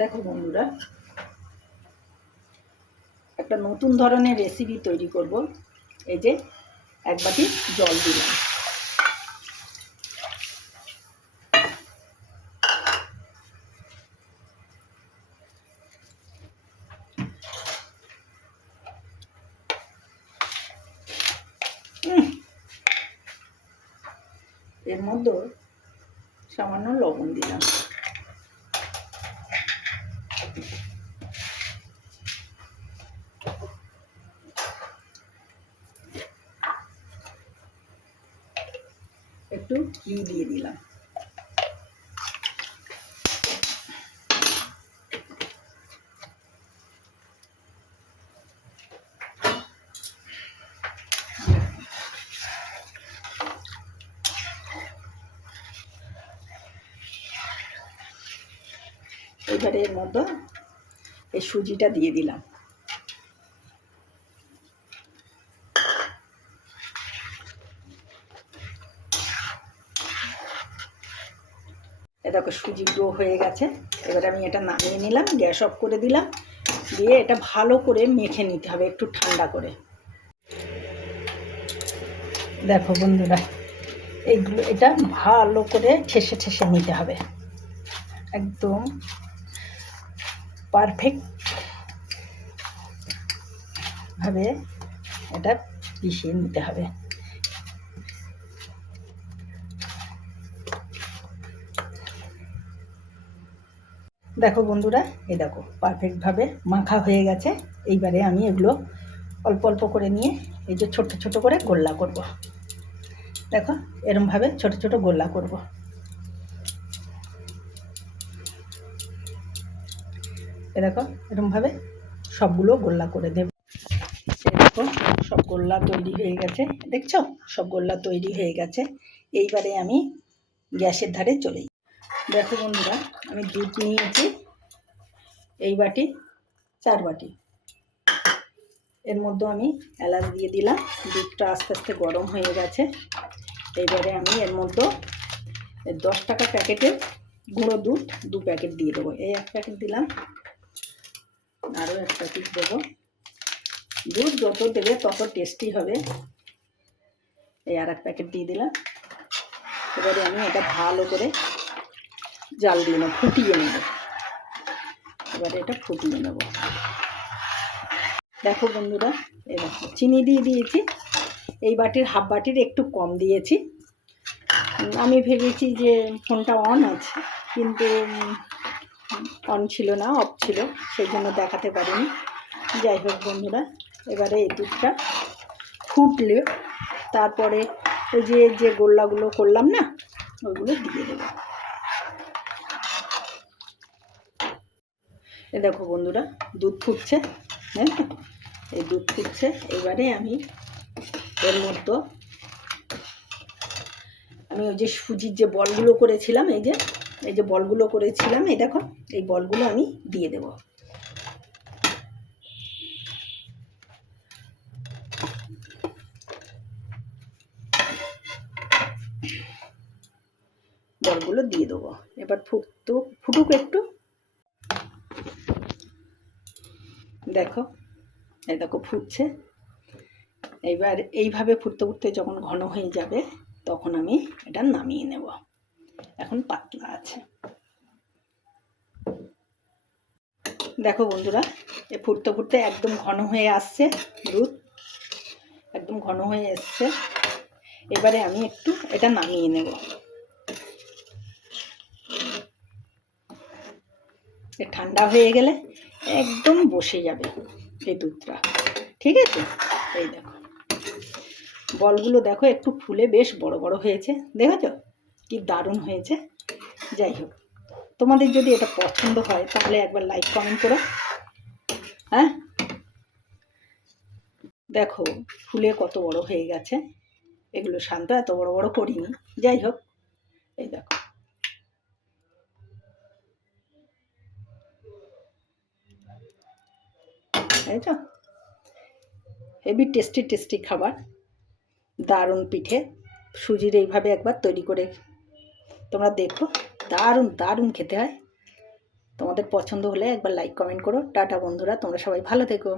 দেখো বন্ধুরা, একটা নতুন ধরনের রেসিপি তৈরি করব। এই যে এক বাটি জল দিলাম। এর মধ্যে সামান্য লবণ দিলাম। একটু ঘি দিয়ে দিলাম। এবারে এর মধ্যে এই সুজিটা দিয়ে দিলাম। দেখো সুজি ডো হয়ে গেছে। এবারে আমি এটা নামিয়ে নিলাম, গ্যাস অফ করে দিলাম। দিয়ে এটা ভালো করে মেখে নিতে হবে, একটু ঠান্ডা করে। দেখো বন্ধুরা, এটা ভালো করে ঠেসে ঠেসে নিতে হবে, একদম পারফেক্ট ভাবে এটা পিষিয়ে নিতে হবে। দেখো বন্ধুরা, এই দেখো পারফেক্টভাবে মাখা হয়ে গেছে। এইবারে আমি এগুলো অল্প অল্প করে নিয়ে এই যে ছোট ছোট করে গোল্লা করব। দেখো এরমভাবে ছোট ছোট গোল্লা করব। এ দেখো এরমভাবে সবগুলো গোল্লা করে দেব। দেখো সব গোল্লা তৈরি হয়ে গেছে, দেখছো সব গোল্লা তৈরি হয়ে গেছে। এইবারে আমি গ্যাসের ধারে চলে যাই। দেখো বন্ধুরা, আমি দুধ নিয়েছি এই বাটি 4 বাটি। এর মধ্যে আমি এলাচ দিয়ে দিলাম। দুধটা আস্তে আস্তে গরম হয়ে গেছে। এইবারে আমি এর মধ্যে 10 টাকা প্যাকেটের গুঁড়ো দুধ 2 প্যাকেট দিয়ে দেবো। এই 1 প্যাকেট দিলাম, আরও 1 প্যাকেট দেবো। দুধ যত দেবে তত টেস্টি হবে। এই আর 1 প্যাকেট দিয়ে দিলাম। এবারে আমি এটা ভালো করে জাল দিয়ে নেব, ফুটিয়ে নেব। এবারে এটা ফুটিয়ে নেব। দেখো বন্ধুরা, এবার চিনি দিয়ে দিয়েছি। এই বাটির হাফ বাটির একটু কম দিয়েছি। আমি ভেবেছি যে ফোনটা অন আছে, কিন্তু অন ছিল না, অফ ছিল, সেই জন্য দেখাতে পারিনি। যাই হোক বন্ধুরা, এবারে এই দুধটা ফুটলে তারপরে ওই যে গোল্লাগুলো করলাম না, ওইগুলো দিয়ে দেবো। এ দেখো বন্ধুরা, দুধ ফুটছে, হ্যাঁ এই দুধ ফুটছে। এবারে আমি এর মধ্যে ওই যে সুজির যে বলগুলো করেছিলাম, এই যে বলগুলো করেছিলাম, এই দেখো এই বলগুলো আমি দিয়ে দেব। বলগুলো দিয়ে দেবো। এবার ফুটুক একটু। দেখো এই দেখো ফুটছে। এইবার এইভাবে ফুটতে ফুটতে যখন ঘন হয়ে যাবে তখন আমি এটা নামিয়ে নেব। এখন পাতলা আছে। দেখো বন্ধুরা, এ ফুটতে ফুটতে একদম ঘন হয়ে আসছে, দুধ একদম ঘন হয়ে এসছে। এবারে আমি একটু এটা নামিয়ে নেব। ঠান্ডা হয়ে গেলে একদম বসে যাবে এই দুধটা, ঠিক আছে? এই দেখো বলগুলো দেখো একটু ফুলে বেশ বড় বড় হয়েছে, দেখেছো কি দারুণ হয়েছে। যাই হোক, তোমাদের যদি এটা পছন্দ হয় তাহলে একবার লাইক কমেন্ট করো। হ্যাঁ দেখো ফুলে কত বড় হয়ে গেছে। এগুলো শান্ত এত বড় বড় করিনি। যাই হোক, এই দেখো তাই তো হেভি টেস্টি টেস্টি খাবার, দারুণ পিঠে। সুজির এইভাবে একবার তৈরি করে তোমরা দেখো, দারুণ দারুণ খেতে হয়। তোমাদের পছন্দ হলে একবার লাইক কমেন্ট করো। টাটা বন্ধুরা, তোমরা সবাই ভালো থেকো।